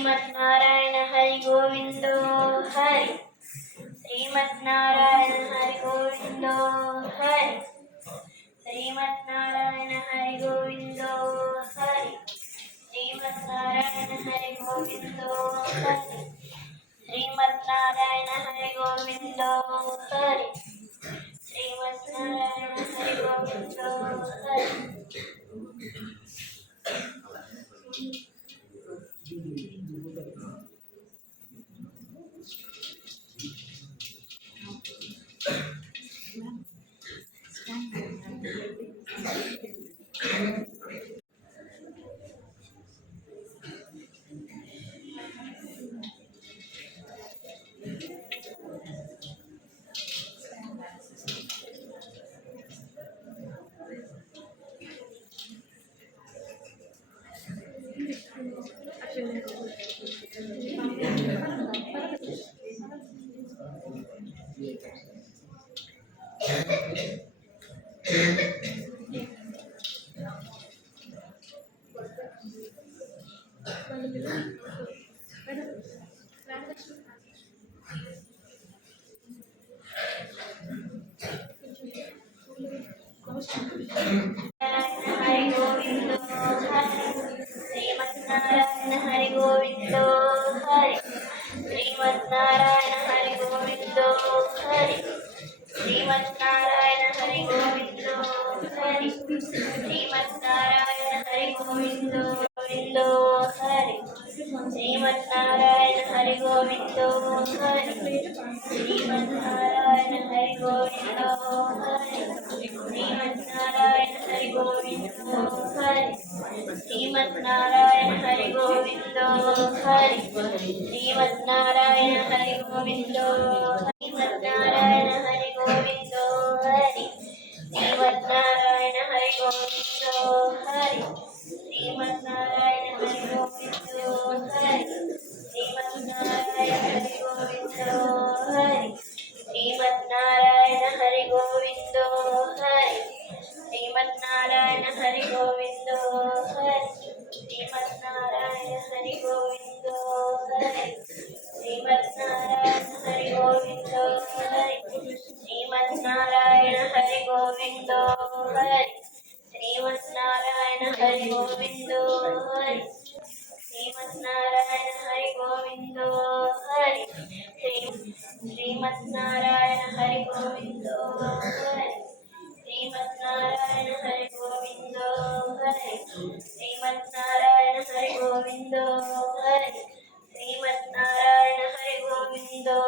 श्रीमद्नारायण Hari Govinda Hari. श्रीमद्नारायण Hari Govinda Hari. श्रीमद्नारायण Hari Govinda Hari. श्रीमद्नारायण Hari Govinda Hari. श्रीमद्नारायण Hari Govinda Hari. श्रीमद्नारायण Hari Govinda Hari. Hari Govinda Hari. श्रीमद्नारायण Hari Govinda Hari. श्रीमद्नारायण Hari Govinda Hari. श्रीमद्नारायण Hari Govinda Hari. श्रीमद्नारायण Hari Govinda Govinda Hari. श्रीमद्नारायण Hari Govinda Hari. श्रीमद्नारायण Hari Govinda Hari. श्रीमद्नारायण Hari Govinda Hari. श्रीमद्नारायण Hari Govinda Hari. श्रीमद्नारायण Hari Govinda श्रीमद्नारायण Hari Govinda Hari. श्रीमद्नारायण Hari Govinda Hari. श्रीमद्नारायण Hari Govinda Hari. श्रीमद्नारायण Hari Govinda Hari. श्रीमद्नारायण Hari Govinda Hari. श्रीमद्नारायण Hari Govinda Hari. श्रीमद्नारायण Hari Govinda Hari. श्रीमद्नारायण Hari Govinda Hari. श्रीमद्नारायण Hari Govinda Hari. श्रीमद्नारायण Hari Govinda Hari. श्रीमद्नारायण Hari Govinda Hari. श्रीमद्नारायण Hari Govinda Hari. श्रीमद्नारायण Hari Govinda Hari. श्रीमद्नारायण Hari Govinda Hari. श्रीमद्नारायण Hari Govinda